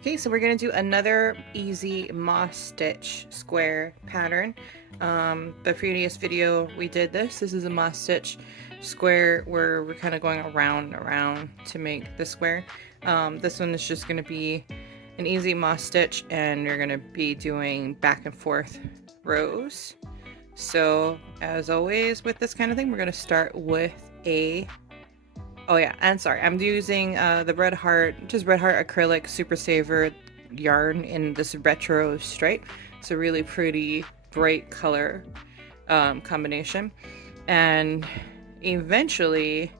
Okay, so we're gonna do another easy moss stitch square pattern. The previous video we did this. This is a moss stitch square where we're kind of going around and around to make the square. This one is just gonna be an easy moss stitch, and you're gonna be doing back and forth rows. So as always with this kind of thing, we're gonna start with a oh yeah, and sorry, I'm using the Red Heart, just Red Heart acrylic Super Saver yarn in this retro stripe. It's a really pretty bright color combination. And eventually,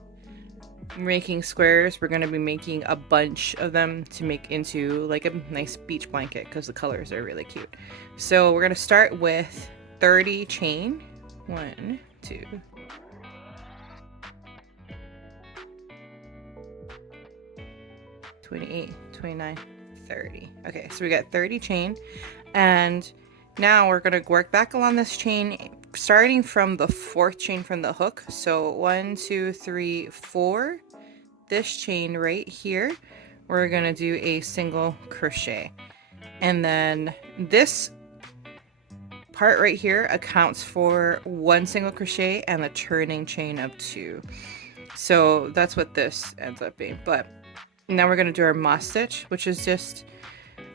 making squares, we're going to be making a bunch of them to make into like a nice beach blanket because the colors are really cute. So we're going to start with 30 chain. 1, 2, 28, 29, 30. Okay, so we got 30 chain, and now we're going to work back along this chain starting from the 4th chain from the hook. So 1, 2, 3, 4. This chain right here, we're going to do a single crochet, and then this part right here accounts for 1 single crochet and the turning chain of 2. So that's what this ends up being. But now we're going to do our moss stitch, which is just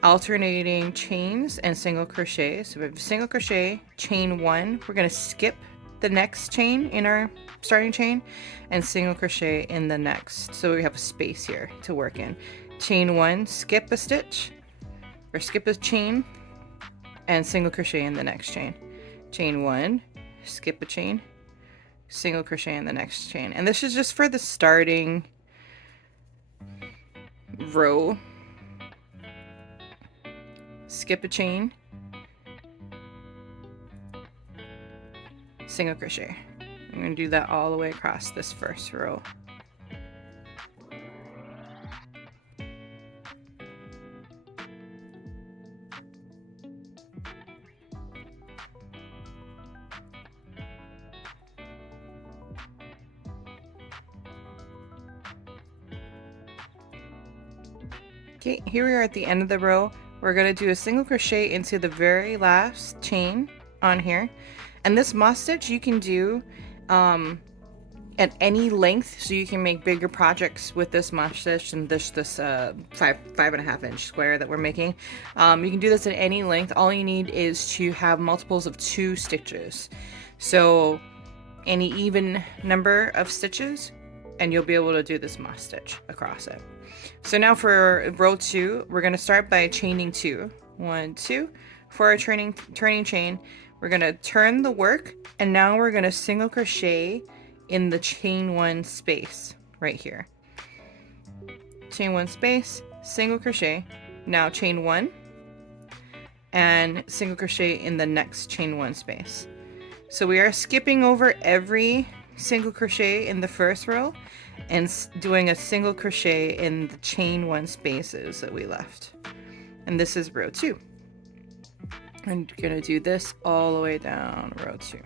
alternating chains and single crochet. So we have single crochet, chain 1. We're going to skip the next chain in our starting chain and single crochet in the next. So we have a space here to work in. Chain 1, skip a stitch or skip a chain and single crochet in the next chain. Chain 1, skip a chain, single crochet in the next chain. And this is just for the starting row. Skip a chain, single crochet. I'm going to do that all the way across this first row. Okay, here we are at the end of the row. We're going to do a single crochet into the very last chain on here. And this moss stitch you can do at any length, so you can make bigger projects with this moss stitch and this 5.5 inch square that we're making. You can do this at any length. All you need is to have multiples of 2 stitches. So any even number of stitches, and you'll be able to do this moss stitch across it. So now for row 2, we're going to start by chaining 2. 1, 2. For our turning chain, we're going to turn the work, and now we're going to single crochet in the chain 1 space right here. Chain 1 space, single crochet. Now chain 1 and single crochet in the next chain 1 space. So we are skipping over every single crochet in the first row and doing a single crochet in the chain 1 spaces that we left. And this is row 2. I'm gonna do this all the way down row 2.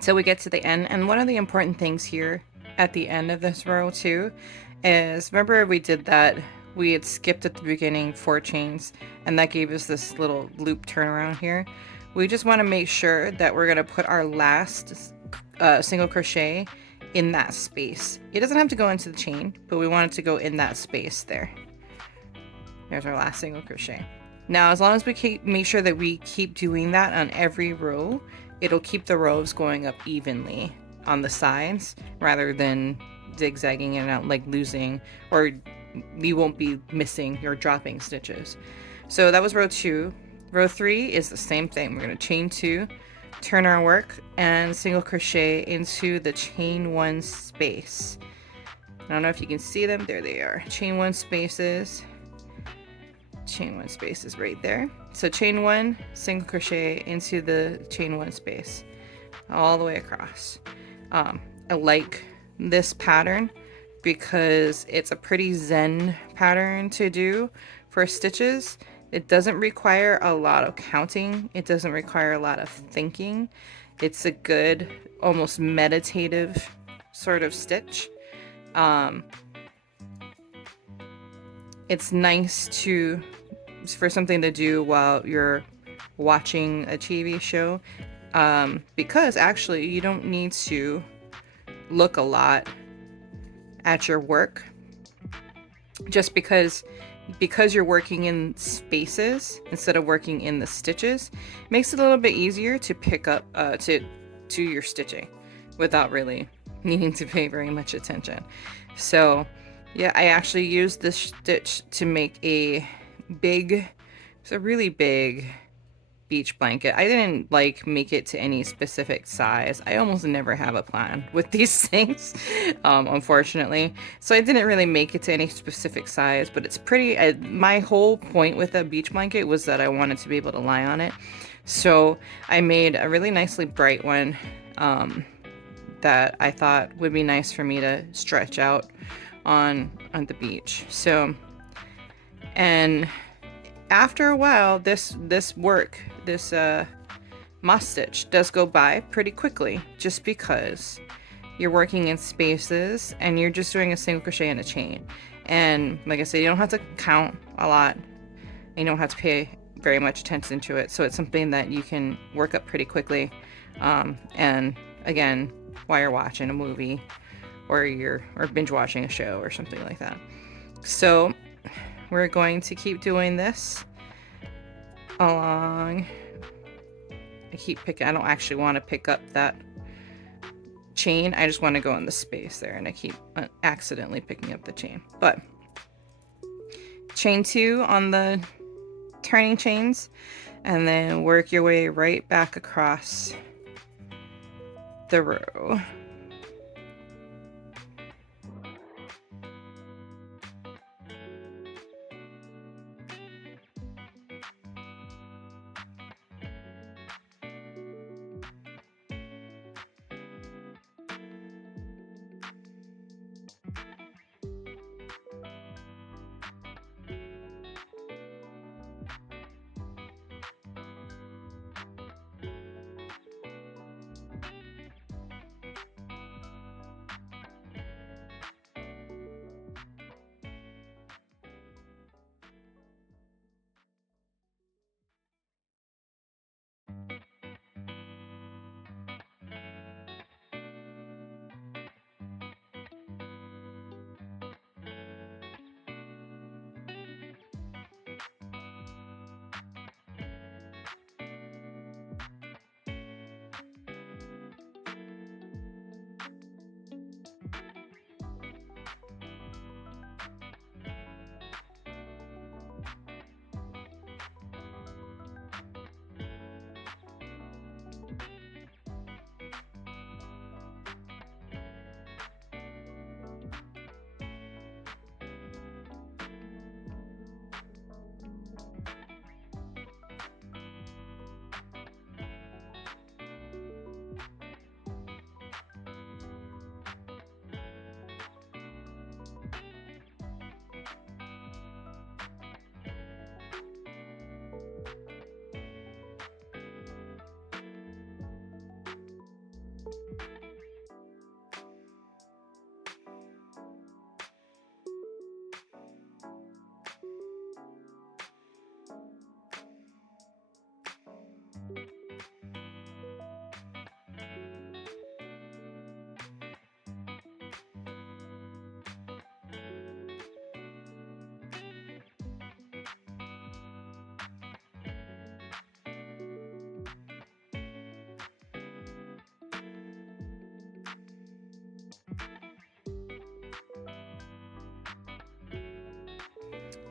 So we get to the end, and one of the important things here at the end of this row too is, remember we did that, we had skipped at the beginning 4 chains, and that gave us this little loop turnaround here. We just want to make sure that we're going to put our last single crochet in that space. It doesn't have to go into the chain, but we want it to go in that space there. There's our last single crochet. Now, as long as we make sure that we keep doing that on every row, it'll keep the rows going up evenly on the sides rather than zigzagging it out, like losing, or you won't be missing or dropping stitches. So that was row 2. Row 3 is the same thing. We're going to chain 2, turn our work, and single crochet into the chain 1 space. I don't know if you can see them. There they are. Chain 1 spaces. Chain 1 spaces right there. So chain 1, single crochet into the chain 1 space all the way across. I like this pattern because it's a pretty zen pattern to do for stitches. It doesn't require a lot of counting. It doesn't require a lot of thinking. It's a good, almost meditative sort of stitch. It's nice for something to do while you're watching a TV show, because actually you don't need to look a lot at your work, just because you're working in spaces instead of working in the stitches. Makes it a little bit easier to pick up to your stitching without really needing to pay very much attention. So yeah, I actually used this stitch to make it's a really big beach blanket. I didn't like make it to any specific size. I almost never have a plan with these things, unfortunately. So I didn't really make it to any specific size, but it's pretty. My whole point with a beach blanket was that I wanted to be able to lie on it. So I made a really nicely bright one that I thought would be nice for me to stretch out on the beach. So, and after a while, this moss stitch does go by pretty quickly, just because you're working in spaces and you're just doing a single crochet and a chain. And like I said, you don't have to count a lot. You don't have to pay very much attention to it. So it's something that you can work up pretty quickly. And again, while you're watching a movie or binge watching a show or something like that. So we're going to keep doing this along. I don't actually want to pick up that chain. I just want to go in the space there, and I keep accidentally picking up the chain. But chain 2 on the turning chains, and then work your way right back across the row.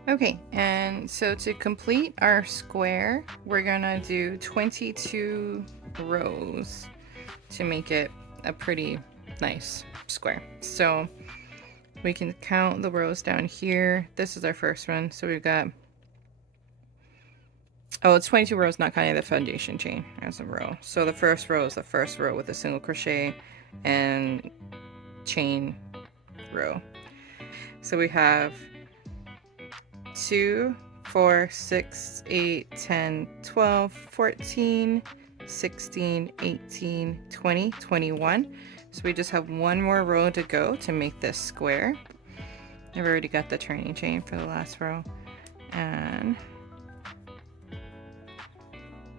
Okay, and so to complete our square, we're gonna do 22 rows to make it a pretty nice square. So we can count the rows down here. This is our first one. So we've got, oh, it's 22 rows, not counting the foundation chain as a row. So the first row is the first row with a single crochet and chain row. So we have 2, 4, 6, 8, 10, 12, 14, 16, 18, 20, 21. So we just have one more row to go to make this square. I've already got the turning chain for the last row, and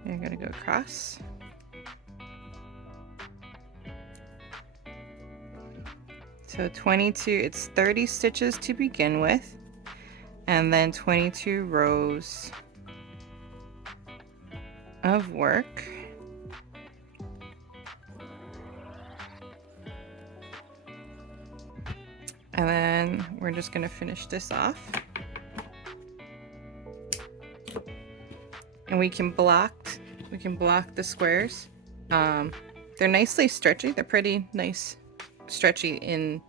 you're gonna go across. So 22, it's 30 stitches to begin with, and then 22 rows of work. And then we're just gonna finish this off. And we can block the squares. They're nicely stretchy. They're pretty nice stretchy in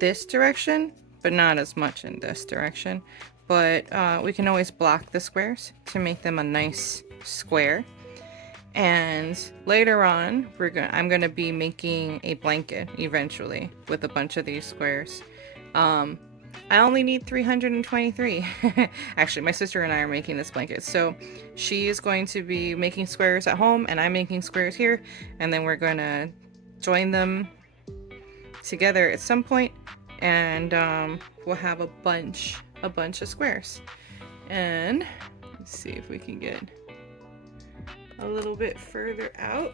this direction, but not as much in this direction. But we can always block the squares to make them a nice square. And later on, I'm gonna be making a blanket eventually with a bunch of these squares. I only need 323. Actually, my sister and I are making this blanket. So she is going to be making squares at home and I'm making squares here. And then we're going to join them together at some point, and we'll have a bunch of squares. And let's see if we can get a little bit further out.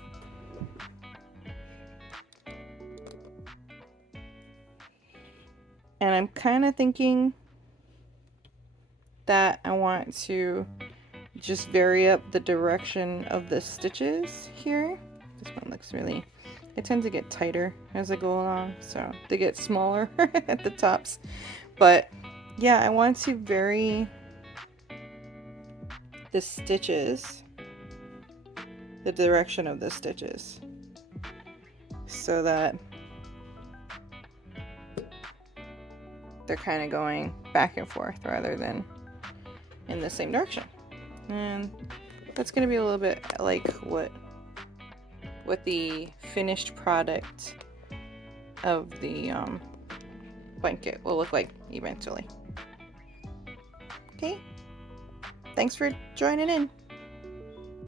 And I'm kind of thinking that I want to just vary up the direction of the stitches here. This one looks really, I tend to get tighter as I go along, so they get smaller at the tops. But yeah, I want to vary the stitches, the direction of the stitches, so that they're kind of going back and forth rather than in the same direction. And that's going to be a little bit like what the finished product of the blanket will look like eventually. Okay, thanks for joining in.